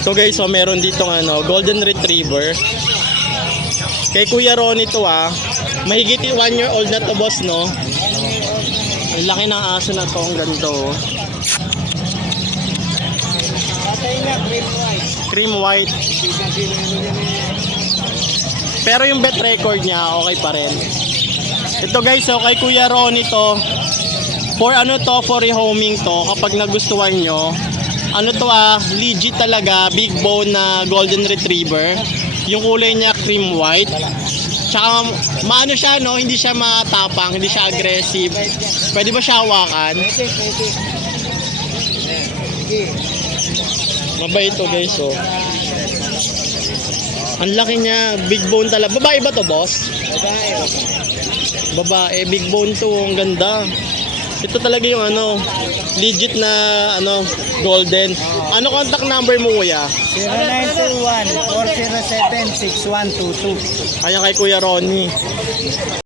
So guys, so meron dito ano, golden retriever. Kay Kuya Ronnie to mahigit 1 year old na to boss, no? Ang laki ng aso na to, ang ganito. Patay nga, cream white. Cream white. Pero yung vet record niya, okay pa rin. Ito guys, so kay Kuya Ronnie to, for ano to, for rehoming to, kapag nagustuhan nyo, ano to legit talaga, big bone na golden retriever. Yung kulay niya cream white. Tsaka maano siya, no, hindi siya matapang, hindi siya aggressive. Pwede ba siya hawakan? Mabait to guys, oh. Ang laki niya, big bone talaga. Babae ba to, boss? Babae. Babae, big bone to, ang ganda. Ito talaga yung ano, legit na ano, golden. Ano contact number mo, kuya? 0921-407-6122. Ayan kay Kuya Ronnie.